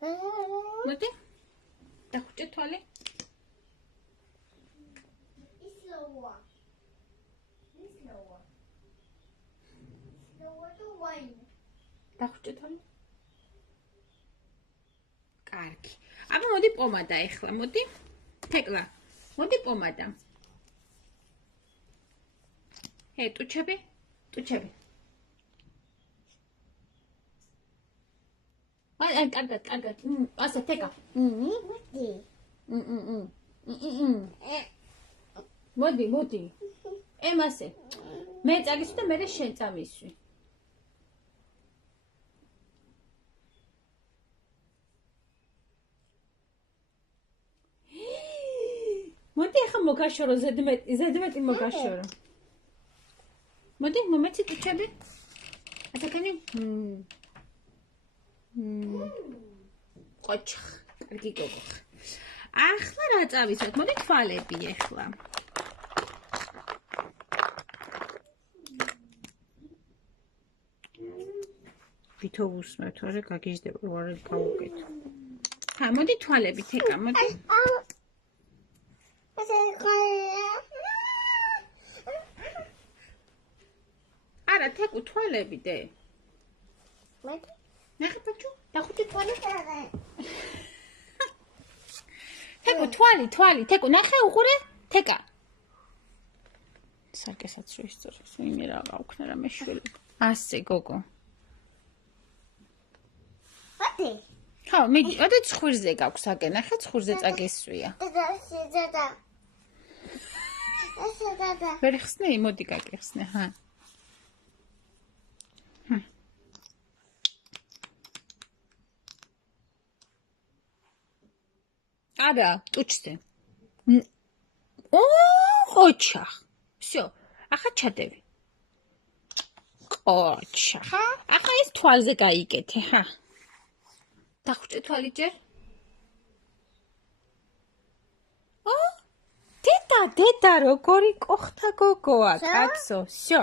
მოდი. დახუჭე თვალი. ისლოვა. თუ ვაინ. დახუჭე თვალი. კარგი. აბა მოდი პომადა ეხლა, მოდი. თეკლა. მოდი პომადა. ტუჩები. აი, კარგად. ასე თეკა. მოდი. ემასე. მე წაგისვი და მე შენ წამისვი. მოდი ახლა მოგაშორო ზედმეტი მოგაშორო. მოდი მომეცი ტუჩები. ასე კენი. ყოჩხ, კარგი გოგო. ახლა რა წავისვათ? მოდი თვალები ახლა. ვითო უსმევთ, არა გაგიჟდება, ვარ გავუკეთო. მოდი თვალები თეკა, მოდი. არა, თეკუ თვალები დე. მოდი. ნახე ბაჭო, დახუჭე თვალი. თეკუ თვალი, თეკუ ნახე უყურე, თეკა. საკესაც რო ისწორებს, ვინმე რა გავქნა რა მეშვილი. ასე გოგო. მოდი. ხო, მიდი, ოდე ცხვირზე გაქვს აკე, ნახე ცხვირზე წაგესვია. და. ვერ ხსნე, მოდი გაგეხსნე, ჰა. არა, ტუჩზე. ყოჩახ. всё, ახლა ჩადევი. ყოჩახ. ახლა ეს თვალზე გაიკეთე, ხა. დახუჭე თვალი ჯერ. დედა, როგორი კოხთა გოგოა, კაცო, всё.